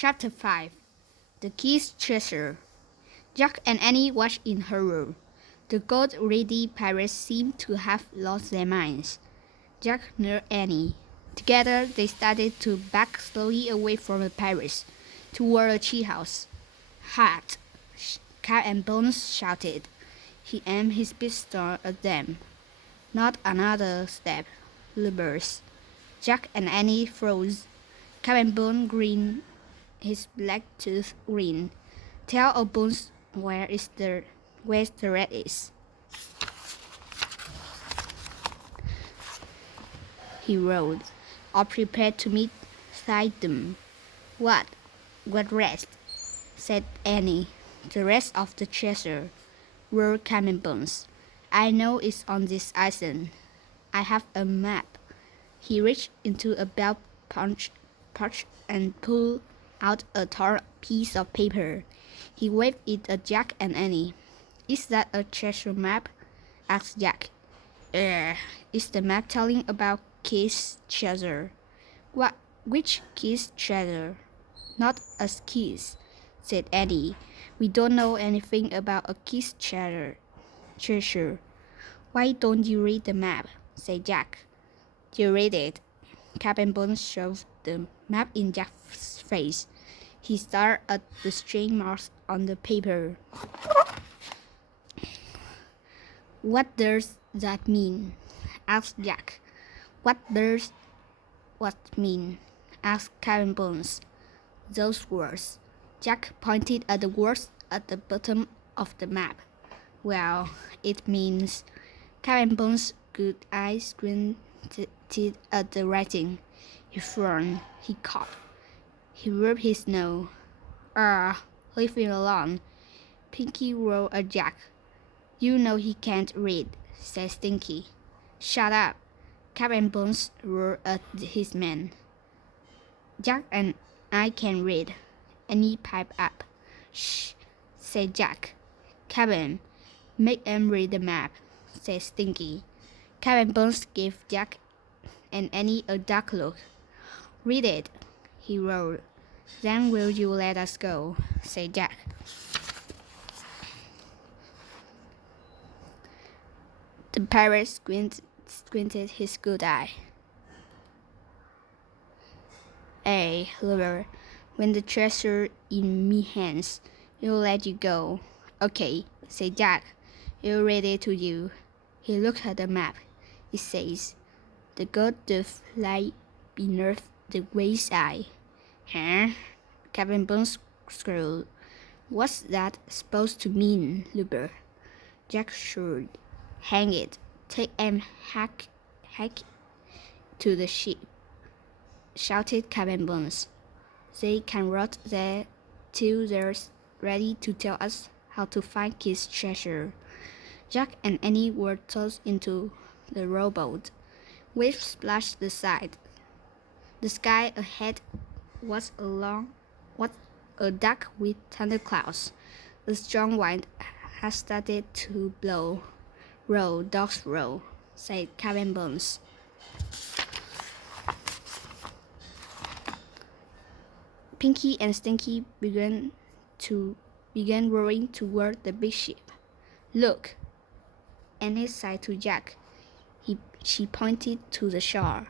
Chapter 5 The Key's Treasure. Jack and Annie watched in horror. The gold-ready pirates seemed to have lost their minds. Jack nor Annie. Together, they started to back slowly away from the pirates, toward the treehouse. "Halt!" Cap and Bones shouted. He aimed his pistol at them. "Not another step, lubbers." Jack and Annie froze. Cap and Bones grinned his black tooth grin. "Tell old Bones where the rat is," he roared, all prepared to meet them. What rest?" said Annie. "The rest of the treasure," roared Captain Bones. "I know it's on this island. I have a map." He reached into a belt pouch and pulled out a torn piece of paper. He waved it at Jack and Annie. "Is that a treasure map?" asked Jack. It's the map telling about Keith's treasure." Which Keith's treasure?" "Not us Keith's," said Annie. "We don't know anything about a Keith's treasure." "Why don't you read the map?" said Jack. "You read it." Captain Bones shoved the map in Jack's face. He stared at the string marks on the paper. "What does that mean?" asked Jack. "What does what mean?" asked Captain Bones. "Those words." Jack pointed at the words at the bottom of the map. "Well, it means—" Captain Bones' good eyes squinted at the writing. He frowned. He coughed. He rubbed his nose. Leave him alone." Pinky roared at Jack. "You know he can't read," said Stinky. "Shut up!" Captain Bones roared at his men. "Jack and I can read." Annie piped up. "Shh!" said Jack. "Captain, make them read the map," said Stinky. Captain Bones gave Jack and Annie a dark look. "Read it," he roared. "Then will you let us go?" said Jack. The pirate squinted his good eye. "Hey, lubber, when the treasure in me hands, you'll let you go." "Okay," said Jack. "I'll read it to you." He looked at the map. "It says, 'The gold doth lie beneath the way's eye.'" "Huh?" Captain Bones squealed. "What's that supposed to mean, lubber?" Jack shrugged. "Hang it, take and hack to the ship," shouted Captain Bones. "They can rot there till they're ready to tell us how to find Keith's treasure." Jack and Annie were tossed into the rowboat. Waves splashed the side. The sky ahead was dark with thunderclouds. A strong wind had started to blow. "Row, dogs, row," said Captain Bones. Pinky and Stinky began rowing toward the big ship. "Look!" Annie sighed to Jack. She pointed to the shore.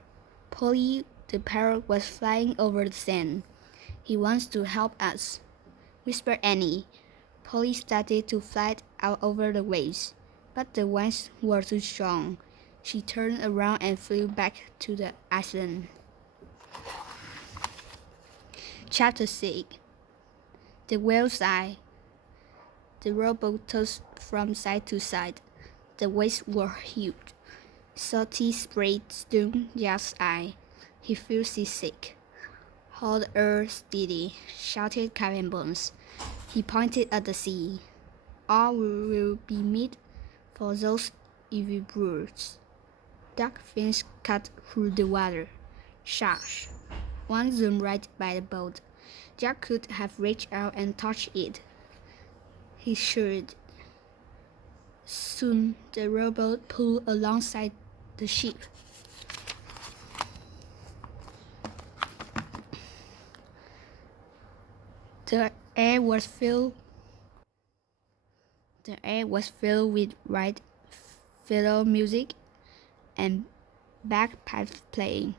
Polly the parrot was flying over the sand. "He wants to help us," whispered Annie. Polly started to fly out over the waves, but the winds were too strong. She turned around and flew back to the island. Chapter 6 The Whale's Eye. The rowboat tossed from side to side. The waves were huge. Salty spray stung Jack's eye. He felt seasick. "Hold her steady," shouted Captain Bones. He pointed at the sea. "All will be meat for those evil brutes." Dark fins cut through the water. Sharks! One zoomed right by the boat. Jack could have reached out and touched it. He shuddered. Soon the rowboat pulled alongside the ship. The air was filled. The air was filled with bright fiddle music and bagpipes playing,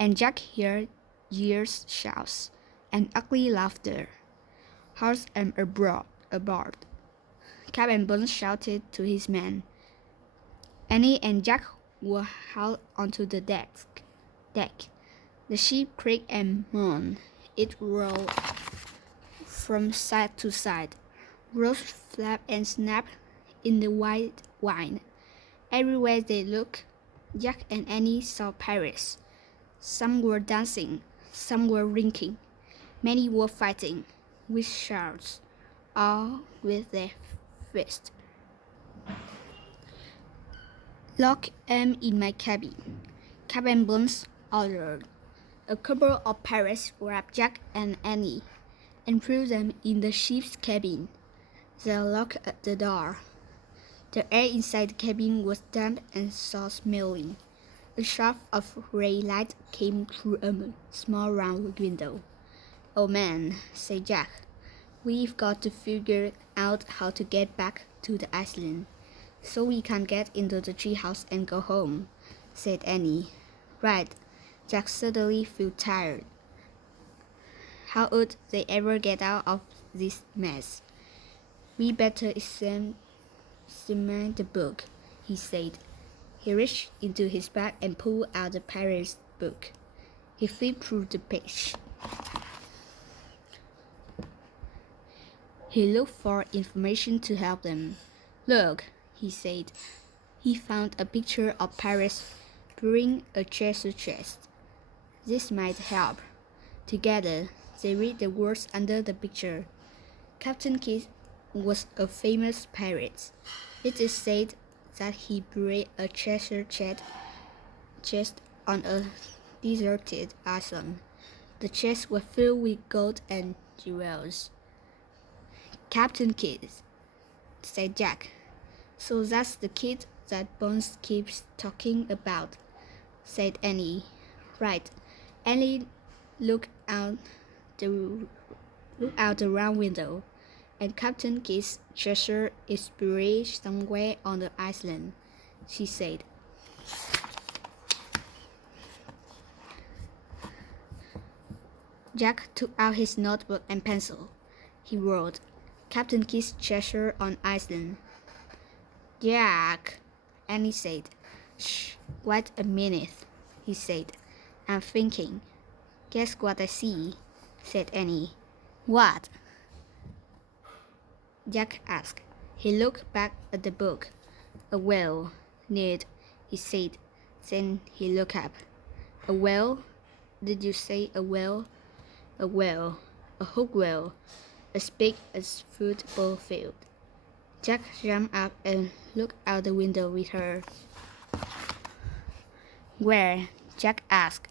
and Jack heard jeers, shouts, and ugly laughter, harsh and abroad. Captain Bones shouted to his men. Annie and Jack were hauled onto the deck. The ship creaked and moaned. It rolled from side to side. Ropes flapped and snapped in the white wine. Everywhere they looked, Jack and Annie saw pirates. Some were dancing, some were drinking, many were fighting, with shouts, all with their fists. Lock 'em in my cabin, Captain Bones ordered. A couple of pirates grabbed Jack and Annie and threw them in the ship's cabin. They locked the door. The air inside the cabin was damp and salt-smelling. A shaft of ray light came through a small round window. "Oh man," said Jack, "we've got to figure out how to get back to the island, so we can get into the treehouse and go home," said Annie. "Right." Jack suddenly felt tired. How would they ever get out of this mess? "We better examine the book," he said. He reached into his bag and pulled out the pirate's book. He flipped through the page. He looked for information to help them. "Look," he said. He found a picture of pirates burying a treasure chest. "This might help." Together, they read the words under the picture. Captain Kidd was a famous pirate. It is said that he buried a treasure chest on a deserted island. The chest was filled with gold and jewels. "Captain Kidd," said Jack. "So that's the kid that Bones keeps talking about," said Annie. "Right." Annie looked out the round window, and Captain Kidd's treasure is buried somewhere on the island, she said. Jack took out his notebook and pencil. He wrote, "Captain Kidd's treasure on Iceland." "Jack," Annie said. "Shh, wait a minute," he said. "I'm thinking." "Guess what I see," said Annie. "What?" Jack asked. He looked back at the book. "A whale, Ned," he said. Then he looked up. "A whale? Did you say a whale?" "A whale, a hook whale, as big as a football field." Jack jumped up and looked out the window with her. "Where?" Jack asked.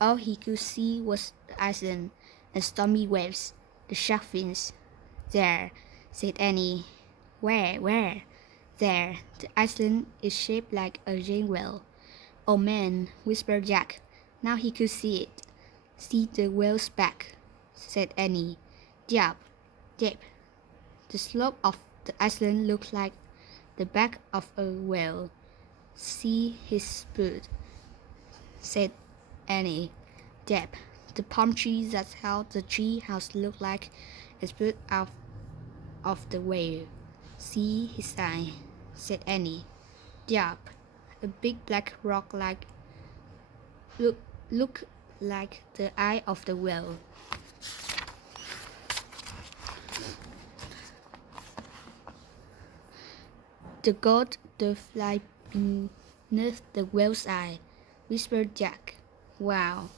All he could see was the island and stormy waves, the shark fins. "There," said Annie. Where?" "There. The island is shaped like a giant whale." "Oh man," whispered Jack. Now he could see it. "See the whale's back," said Annie. Yep. The slope of the island looked like the back of a whale. "See his spout," said Annie. Yep. The palm tree that held the tree house looked like a spout out of the whale. "See his eye," said Annie. Yep. A big black rock looked like the eye of the whale. "The gold does lie beneath the whale's eye," whispered Jack. "Wow,